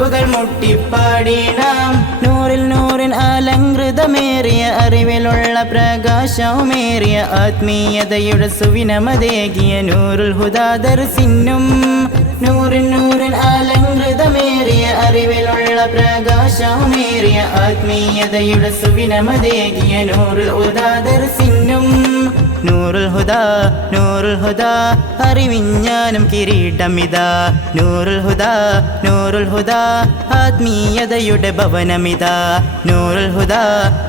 ദഫുകൾ മുട്ടിപ്പാടിടാം. നൂറിൽ നൂറിൻ അലങ്കൃതമേറിയ അറിവിലുള്ള പ്രകാശവുമേറിയ ആത്മീയതയുടെ സുവിനമതേകിയ നൂറുൽ ഹുദാ ദർസിനും. നൂറിൻ നൂറിൻ അലങ്കൃതമേറിയ അറിവിലുള്ള പ്രകാശവുമേറിയ ആത്മീയതയുടെ സുവിനമതേകിയ നൂറുൽ ഹുദാ ദർസിനും. നൂറുൽ ഹുദാ നൂറുൽ ഹുദാ അറിവിഞ്ഞാനും കിരീടമിതാ. നൂറുൽ ഹുദാ നൂറുൽ ഹുദാ ആത്മീയതയുടെ ഭവനമിതാ. നൂറുൽ ഹുദാ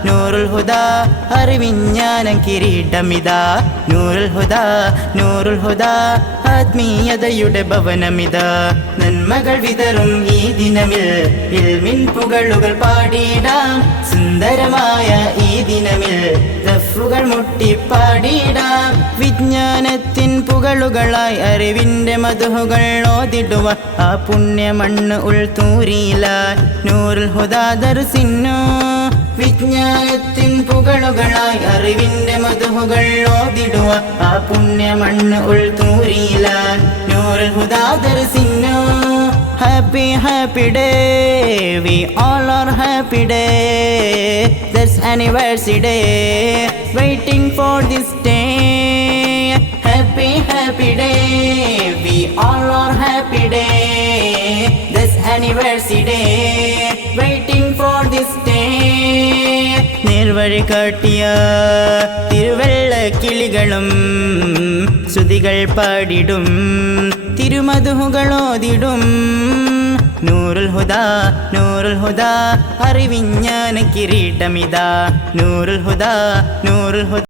നൂറുൽ ഹുദാ അറിവിഞ്ഞാനും കിരീടമിതാ. നൂറുൽ ഹുദാ നൂറുൽ ഹുദാ ആത്മീയതയുടെ ഭവനമിതാ. നന്മകൾ വിതറും ഈ ദിനമിൽ ഇൽമിൻ പുകളുകൾ പാടിടാം. സുന്ദരമായ ഈ ദിനമിൽ ദഫുകൾ മുട്ടിപ്പാടിടാം. വിജ്ഞാനത്തിൻ പുകളുകളായി അറിവിന്റെ മധുഹുകൾ ഓതിടുവാൻ ആ പുണ്യമണ്ണ് ഉൾത്തൂരിയില നൂറുൽ ഹുദാ ദർസിനു. വിജ്ഞാനത്തിൻ പുകളുകളായി അറിവിന്റെ മധുഹുകൾ ഓതിടുവാൻ ആ പുണ്യമണ്ണ് ഉൾത്തൂരിയില Noorul Huda ദർസിനു. Happy happy day, we all are happy day. That's anniversary day, waiting for this day. Happy happy day, we all are happy day. That's anniversary day, waiting for this day. നേർവഴി കാട്ടിയ തിരുവെള്ള കിളികളും ശ്രുതികൾ പാടിടും തിരുമധുഹുകളോതിടും. നൂറുൽ ഹുദാ നൂറുൽ ഹുദാ അറിവിഞ്ഞാന കിരീടമിതാ. നൂറുൽ ഹുദാ നൂറുൽ ഹുദാ